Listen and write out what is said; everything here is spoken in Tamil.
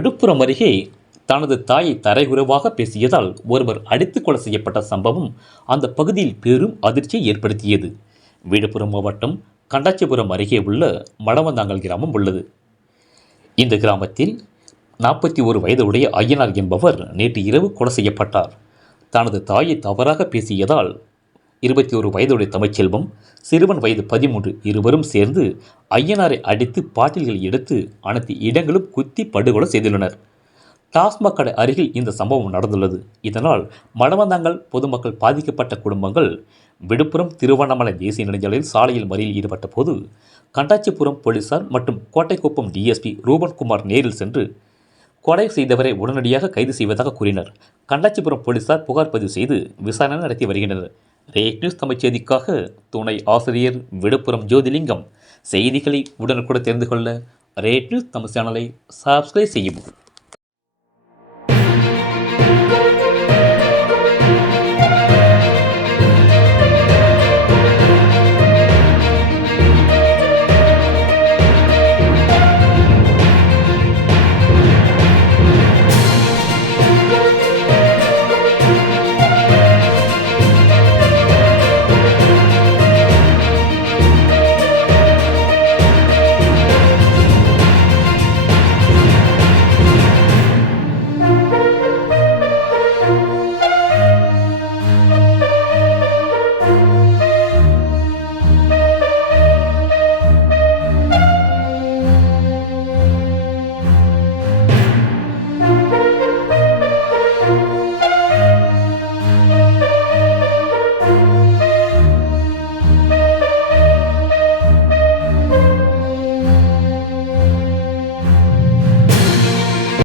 விழுப்புரம் அருகே தனது தாயை தரைகுறைவாக பேசியதால் ஒருவர் அடித்து கொலை செய்யப்பட்ட சம்பவம் அந்த பகுதியில் பெரும் அதிர்ச்சியை ஏற்படுத்தியது. விழுப்புரம் மாவட்டம் கண்டாச்சிபுரம் அருகே உள்ள மடவந்தாங்கல் கிராமம் உள்ளது. இந்த கிராமத்தில் 41 வயது உடைய ஐயனார் என்பவர் நேற்று இரவு கொலை செய்யப்பட்டார். தனது தாயை தவறாக பேசியதால் 21 வயதுடைய தமிழ்ச்செல்வம், சிறுவன் வயது 13 இருவரும் சேர்ந்து ஐயனாரை அடித்து பாட்டில்களை எடுத்து அனைத்து இடங்களும் குத்தி படுகொலை செய்துள்ளனர். டாஸ்மாக் கடை அருகில் இந்த சம்பவம் நடந்துள்ளது. இதனால் மடவந்தாங்கல் பொதுமக்கள் பாதிக்கப்பட்ட குடும்பங்கள் விழுப்புரம் திருவண்ணாமலை தேசிய நெடுஞ்சாலையில் சாலையில் மறியலில் ஈடுபட்ட போது கண்டாச்சிபுரம் போலீசார் மற்றும் கோட்டைக்குப்பம் டிஎஸ்பி ரூபன்குமார் நேரில் சென்று கொலை செய்தவரை உடனடியாக கைது செய்வதாக கூறினர். கண்டாச்சிபுரம் போலீசார் புகார் பதிவு செய்து விசாரணை நடத்தி வருகின்றனர். ரேட் நியூஸ் தமிழ் செய்திக்காக துணை ஆசிரியர் விழுப்புரம் ஜோதிலிங்கம். செய்திகளை உடனுக்குடன் தெரிந்து கொள்ள ரேட் நியூஸ் தமிழ் சேனலை சப்ஸ்கிரைப் செய்யவும்.